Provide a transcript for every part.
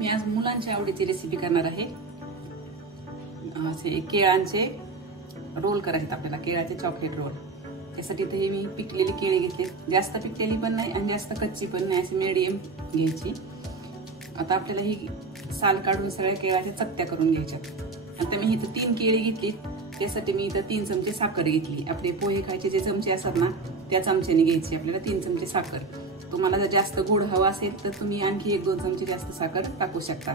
मी आज मुलांच्या आवडीची रेसिपी करणार आहे। असे केळांचे रोल करायचे आपल्याला, केळाचे चॉकलेट रोल। त्यासाठी ते मी पिकलेली केळी घेतली, जास्त पिकलेली पण नाही आणि जास्त कच्ची पण नाही, अशी मीडियम घ्यायची। आता आपल्याला ही साल काढून सगळ्या केळाच्या चकत्या करून घ्यायच्या। आता मी इथं 3 केळी घेतली, त्यासाठी मी इथं 3 चमचे साखर घेतली। आपले पोहे खायचे जे चमचे असतात ना, त्या चमच्याने घ्यायची आपल्याला 3 चमचे साखर। तुम्हाला जर जास्त गोड हवा असेल तर तुम्ही आणखी 1-2 चमचे जास्त साखर टाकू शकता।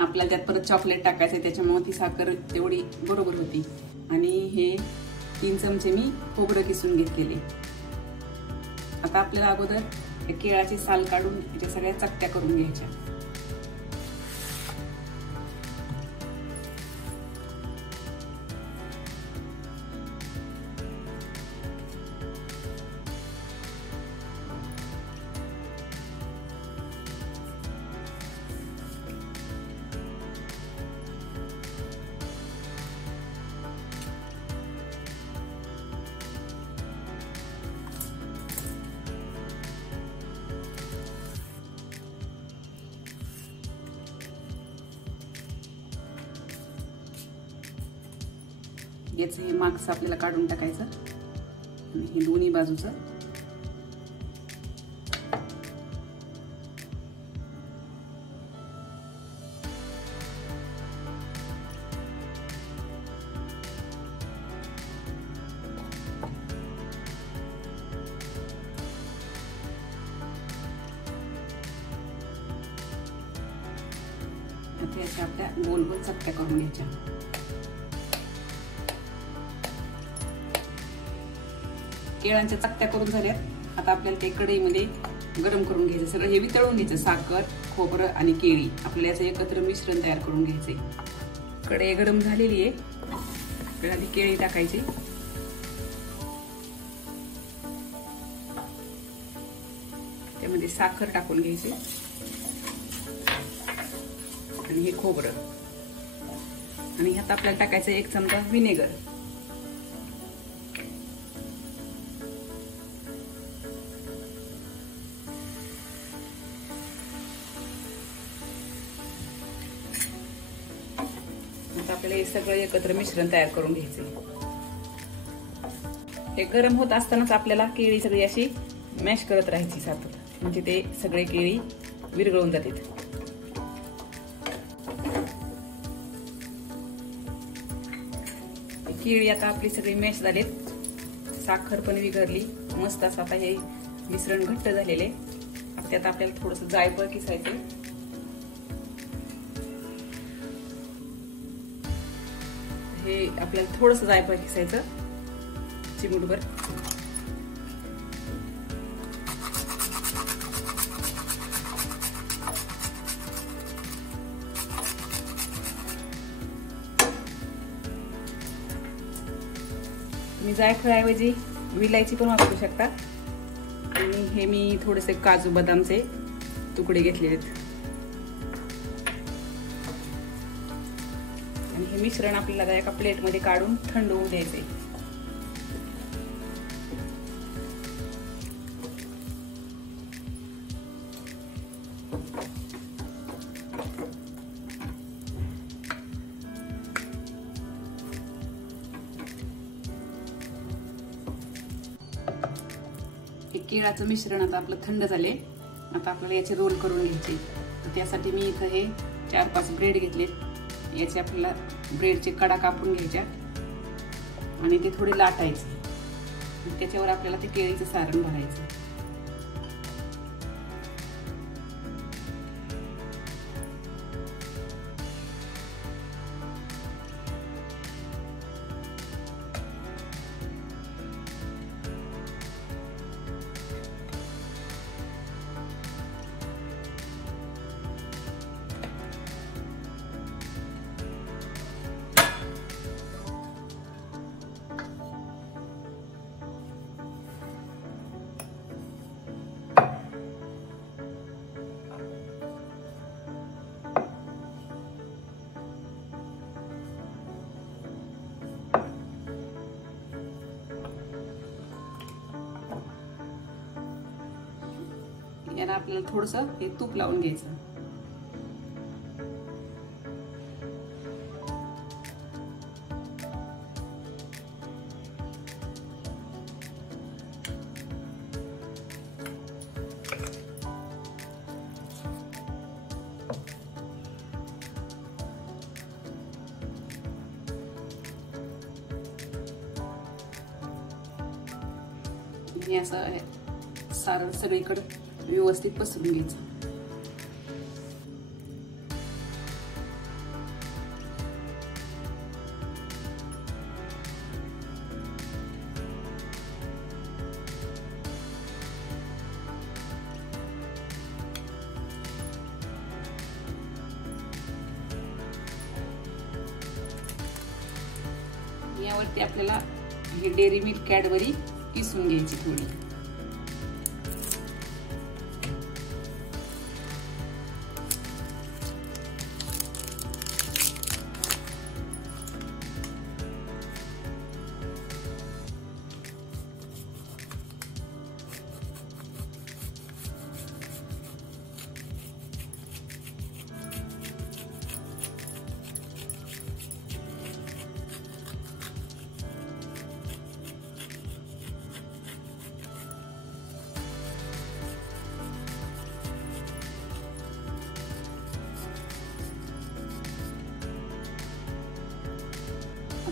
आपल्याला त्यात परत चॉकलेट टाकायचं, त्याच्यामुळे ती साखर तेवढी बरोबर होती। आणि हे 3 चमचे मी खोबरं किसून घेतलेले। आता आपल्याला अगोदर केळाची साल काढून त्याच्या सगळ्या चकत्या करून घ्यायच्या। याचं हे मागचं आपल्याला काढून टाकायचं आणि हे दोन्ही बाजूचं आता याच्या आपल्या गोल गोल चकत्या करून घ्यायच्या। केळांच्या चकत्या करून झाल्या। आता आपल्याला ते कढईमध्ये गरम करून घ्यायचं, सगळं हे वितळून घ्यायचं, साखर, खोबरं आणि केळी। आपल्याला याचं एकत्र मिश्रण तयार करून घ्यायचंय। कढई गरम झालेली आहे, आपल्याला ती केळी टाकायची, त्यामध्ये साखर टाकून घ्यायची आणि हे खोबरं, आणि ह्यात आपल्याला टाकायचं 1 चमचा व्हिनेगर। आपल्याला हे सगळं एकत्र मिश्रण तयार करून घ्यायचे। हे गरम होत असतानाच आपल्याला केळी सगळी अशी मॅश करत राहायची सतत, म्हणजे ते सगळे केळी विरघळून जातात। केळी आता आपली सगळी मॅश झालीत, साखर पण विरघळली मस्त असं। आता हे मिश्रण घट्ट झालेले, त्यात आपल्याला थोडस जायफळ किसायचं, हे आपल्याला थोडस जायफळ किसायचं, चिमूटभर। तुम्ही जायफळाऐवजी विलायची पण वापरू शकता। आणि हे मी थोडेसे काजू बदामचे तुकडे घेतलेले आहेत। आणि हे मिश्रण आपल्याला एका प्लेटमध्ये काढून थंड होऊ द्यायचे। हे केळाचं मिश्रण आता आपलं थंड झाले। आता आपल्याला याचे रोल करून घ्यायचे। त्यासाठी मी इथं हे 4-5 ब्रेड घेतले। याचे आपल्याला ब्रेडचे कडा कापून घ्यायच्या आणि ते थोडे लाटायचे। त्याच्यावर आपल्याला ते केळीचं सारण भरायचं। याला आपल्याला थोडंसं हे तूप लावून घ्यायचं हे असं सारण सगळीकडे व्यवस्थित पसरून घ्यायचं. यावरती आपल्याला हे डेअरी मिल्क कॅडबरी किसून घ्यायची थोडी.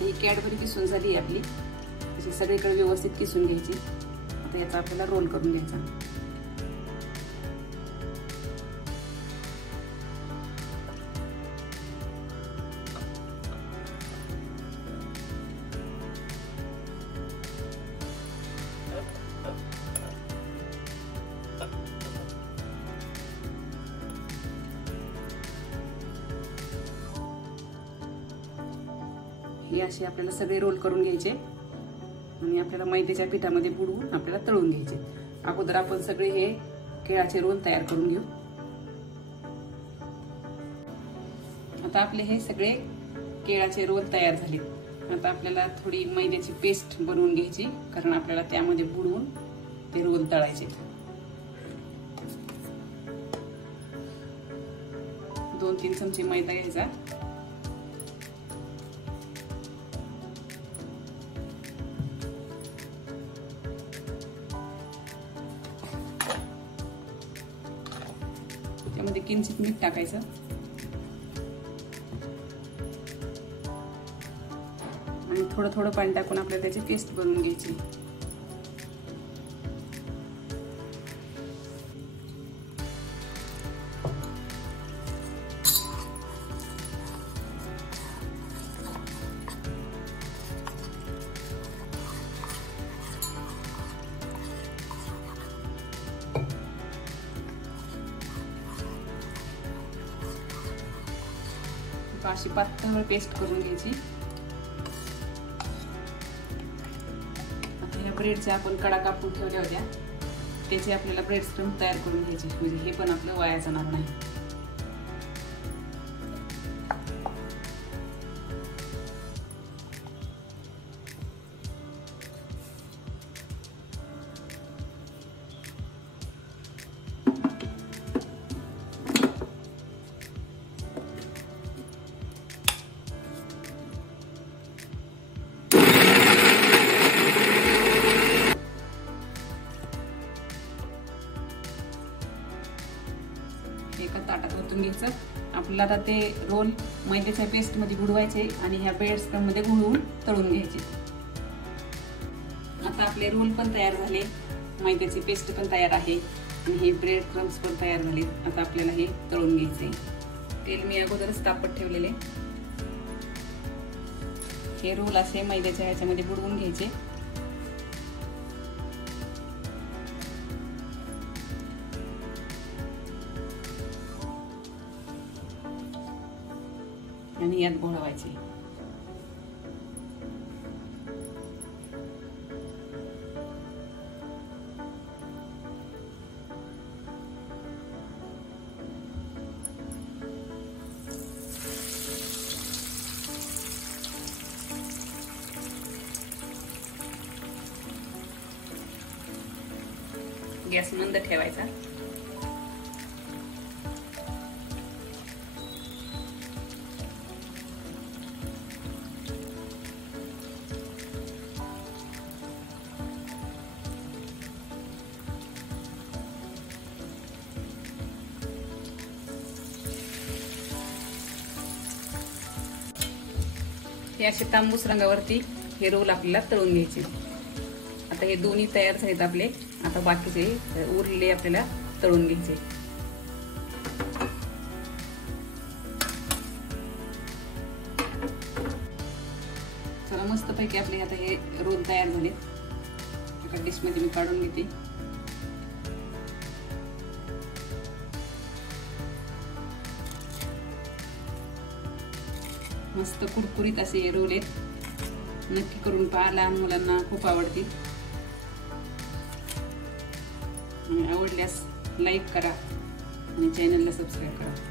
ही कॅडबरी किसून झाली आपली. अशी सगळीकडे व्यवस्थित किसून घ्यायची. आता याचा आपल्याला रोल करून घ्यायचा. हे असे आपल्याला सगळे रोल करून घ्यायचे आणि आपल्याला मैद्याच्या पिठामध्ये बुडवून आपल्याला तळून घ्यायचे. अगोदर आपण सगळे हे केळाचे रोल तयार करून घेऊ. आता आपले हे सगळे केळाचे रोल तयार झालेत. आता आपल्याला थोडी मैद्याची पेस्ट बनवून घ्यायची, कारण आपल्याला त्यामध्ये बुडवून ते रोल तळायचे. 2-3 चमचे मैदा घ्यायचा. त्यामध्ये किंचित मीठ टाकायचं आणि थोडं थोडं पाणी टाकून आपल्याला त्याची पेस्ट बनवून घ्यायची. अशी पातळ पेस्ट करून घ्यायची. आता ह्या ब्रेडच्या आपण कडा कापून ठेवल्या होत्या, त्याचे आपल्याला ब्रेड क्रम्स तयार करून घ्यायचे, म्हणजे हे पण आपलं वाया जाणार नाही. एका ताटात ओतून घ्यायचं. आपल्याला आता ते रोल मैद्याच्या पेस्ट मध्ये बुडवायचे आणि ह्या ब्रेड क्रम्स मध्ये बुडवून तळून घ्यायचे. आता आपले रोल पण तयार झाले, मैद्याची पेस्ट पण तयार आहे आणि हे ब्रेड क्रम्स पण तयार झाले. आता आपल्याला हे तळून घ्यायचे. तेल मी अगोदरच तापत ठेवलेले. हे रोल असे मैद्याच्या ह्याच्यामध्ये बुडवून घ्यायचे. आणि यात घोळवायचे. गॅस मंद ठेवायचा. हे असे तांबूस रंगावरती हे रोल आपल्याला तळून घ्यायचे. आता आता हे दोन्ही तयार झालेत आपले. आता बाकीचे उरलेले आपल्याला तळून घ्यायचे. चला मस्तपैकी आपले आता हे रोल तयार झालेत. एका डिशमध्ये मी काढून घेते. मस्त कुरकुरीत असे रोल आहेत. नक्की करून पहा, लहान मुलांना खूप आवडतील. आवडल्यास लाईक करा आणि चॅनलला सबस्क्राईब करा.